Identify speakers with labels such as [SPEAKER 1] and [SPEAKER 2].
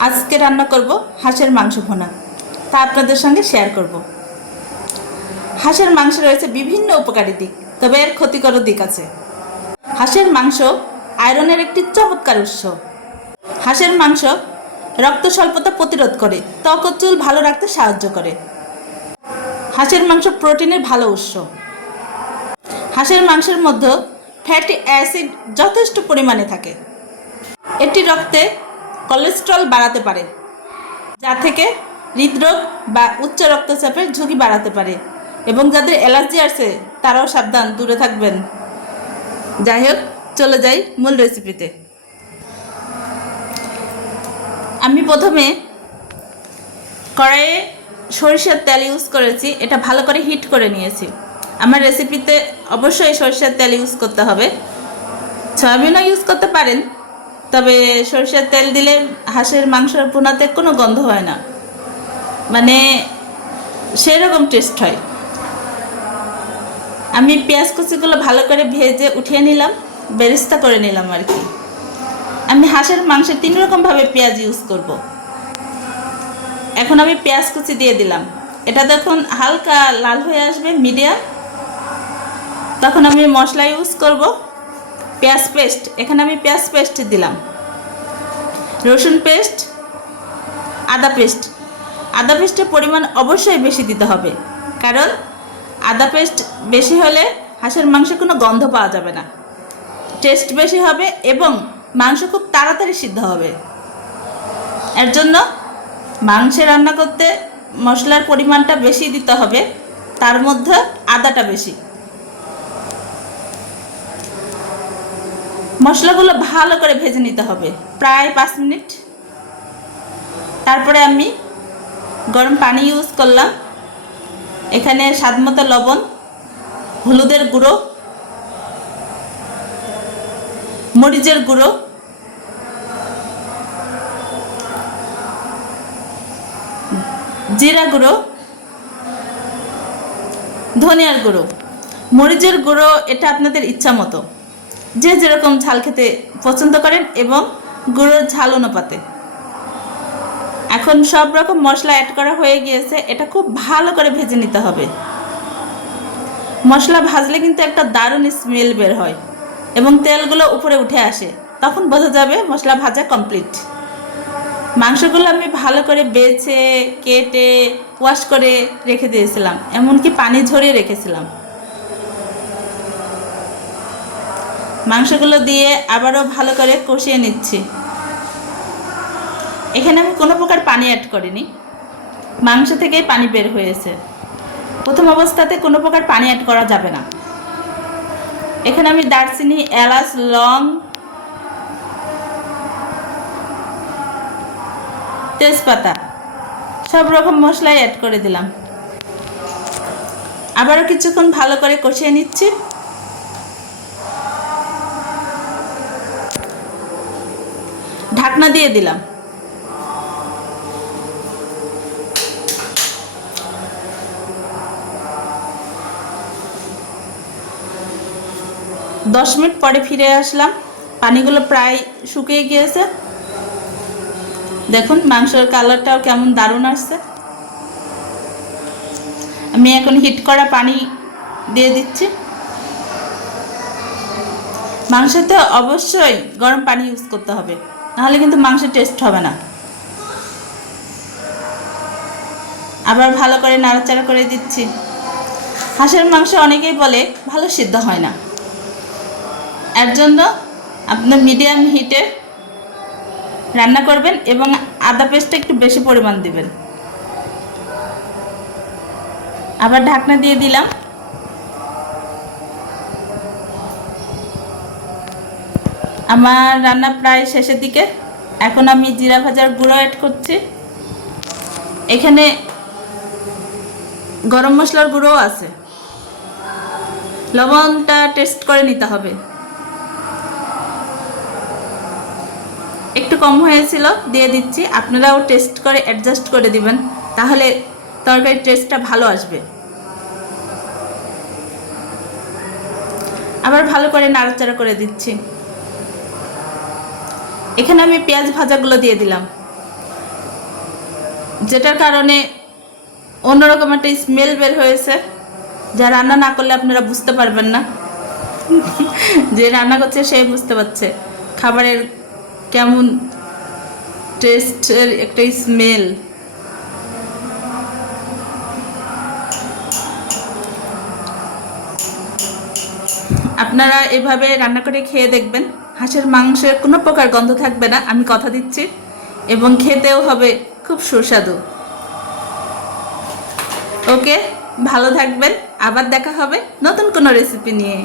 [SPEAKER 1] আজকে রান্না করব হাঁসের মাংস ভোনা। তা আপনাদের সঙ্গে শেয়ার করব। হাঁসের মাংস রয়েছে বিভিন্ন উপকারী দিক, তবে এর ক্ষতিকর দিক আছে। হাঁসের মাংস আয়রনের একটি চমৎকার উৎস। হাঁসের মাংস রক্ত স্বল্পতা প্রতিরোধ করে, ত্বক চুল ভালো রাখতে সাহায্য করে। হাঁসের মাংস প্রোটিনের ভালো উৎস। হাঁসের মাংসের মধ্যে ফ্যাটি অ্যাসিড যথেষ্ট পরিমাণে থাকে। এটি রক্তে কোলেস্ট্রল বাড়াতে পারে, যা থেকে হৃদরোগ বা উচ্চ রক্তচাপের ঝুঁকি বাড়াতে পারে এবং যাদের অ্যালার্জি আছে তারাও সাবধান, দূরে থাকবেন। যাই হোক, চলে যাই মূল রেসিপিতে আমি প্রথমে কড়াইয়ে সরিষার তেল ইউজ করেছি, এটা ভালো করে হিট করে নিয়েছি। আমার রেসিপিতে অবশ্যই সরিষার তেল ইউজ করতে হবে। সয়াবিনও ইউজ করতে পারেন তবে সরিষার তেল দিলে হাঁসের মাংসের পোনাতে কোনো গন্ধ হয় না। মানে সেরকম টেস্ট হয়। আমি পেঁয়াজ কুচিগুলো ভালো করে ভেজে উঠিয়ে নিলাম, বেরেস্তা করে নিলাম আর কি। আমি হাঁসের মাংসে তিন রকমভাবে পেঁয়াজ ইউজ করব। এখন আমি পেঁয়াজ কুচি দিয়ে দিলাম। এটা যখন হালকা লাল হয়ে আসবে, মিডিয়াম, তখন আমি মশলা ইউজ করব। পেঁয়াজ পেস্ট, এখানে আমি পেঁয়াজ পেস্ট দিলাম। রসুন পেস্ট, আদা পেস্ট। আদা পেস্টের পরিমাণ অবশ্যই বেশি দিতে হবে, কারণ আদা পেস্ট বেশি হলে হাঁসের মাংসে কোনো গন্ধ পাওয়া যাবে না। টেস্ট বেশি হবে এবং মাংস খুব তাড়াতাড়ি সিদ্ধ হবে। এর জন্য মাংসে রান্না করতে মশলার পরিমাণটা বেশি দিতে হবে, তার মধ্যে আদাটা বেশি। মশলাগুলো ভালো করে ভেজে নিতে হবে, প্রায় পাঁচ মিনিট। তারপরে আমি গরম পানি ইউজ করলাম। এখানে স্বাদমতো লবণ, হলুদের গুঁড়ো, মরিচের গুঁড়ো, জিরা গুঁড়ো, ধনিয়ার গুঁড়ো। মরিচের গুঁড়ো এটা আপনাদের ইচ্ছা মতো। যে যেরকম ঝাল খেতে পছন্দ করেন এবং গুঁড়োর ঝাল অনুপাতে। এখন সব রকম মশলা অ্যাড করা হয়ে গিয়েছে, এটা খুব ভালো করে ভেজে নিতে হবে। মশলা ভাজলে কিন্তু একটা দারুণ স্মেল বের হয় এবং তেলগুলো উপরে উঠে আসে, তখন বোঝা যাবে মশলা ভাজা কমপ্লিট মাংসগুলো আমি ভালো করে বেছে, কেটে ওয়াশ করে রেখে দিয়েছিলাম, এমনকি পানি ঝরিয়ে রেখেছিলাম। মাংসগুলো দিয়ে আবারও ভালো করে কষিয়ে নিচ্ছি। এখানে আমি কোনো প্রকার পানি অ্যাড করিনি। মাংস থেকেই পানি বের হয়েছে। প্রথম অবস্থাতে কোনো প্রকার পানি অ্যাড করা যাবে না। এখানে আমি দারচিনি, এলাচ, লং, তেজপাতা সব রকম মশলাই অ্যাড করে দিলাম। আবারও কিছুক্ষণ ভালো করে কষিয়ে নিচ্ছি। ঢাকনা দিয়ে দিলাম। দশ মিনিট পরে ফিরে আসলাম। পানিগুলো প্রায় শুকিয়ে গিয়েছে। দেখুন, মাংসের কালারটাও কেমন দারুণ আসছে। আমি এখন হিট করা পানি দিয়ে দিচ্ছি। মাংসতে অবশ্যই গরম পানি ইউজ করতে হবে। নাহলে কিন্তু মাংসের টেস্ট হবে না। আবার ভালো করে নাড়াচাড়া করে দিচ্ছি। হাঁসের মাংস অনেকেই বলে ভালো সিদ্ধ হয় না। এর জন্য আপনার মিডিয়াম হিটে রান্না করবেন এবং আদা পেস্টটা একটু বেশি পরিমাণ দিবেন। আবার ঢাকনা দিয়ে দিলাম। আমার রান্না প্রায় শেষের দিকে। এখন আমি জিরা ভাজার গুঁড়ো অ্যাড করছি। এখানে গরম মশলার গুঁড়োও আছে। লবণটা টেস্ট করে নিতে হবে। একটু কম হয়েছিল, দিয়ে দিচ্ছি। আপনারাও টেস্ট করে অ্যাডজাস্ট করে দিবেন। তাহলে তরকারির টেস্টটা ভালো আসবে। আবার ভালো করে নাড়াচাড়া করে দিচ্ছি। এখানে আমি পেঁয়াজ ভাজাগুলো দিয়ে দিলাম। যেটার কারণে অন্যরকম একটা স্মেল বের হয়েছে। যা রান্না না করলে আপনারা বুঝতে পারবেন না। যে রান্না করছে সে বুঝতে পারছে। খাবারের কেমন টেস্টের একটা স্মেল আপনারা এভাবে রান্না করে খেয়ে দেখবেন। হাঁসের মাংসের কোনো প্রকার গন্ধ থাকবে না, আমি কথা দিচ্ছি। এবং খেতেও হবে খুব সুস্বাদু। ওকে, ভালো থাকবেন, আবার দেখা হবে নতুন কোনো রেসিপি নিয়ে।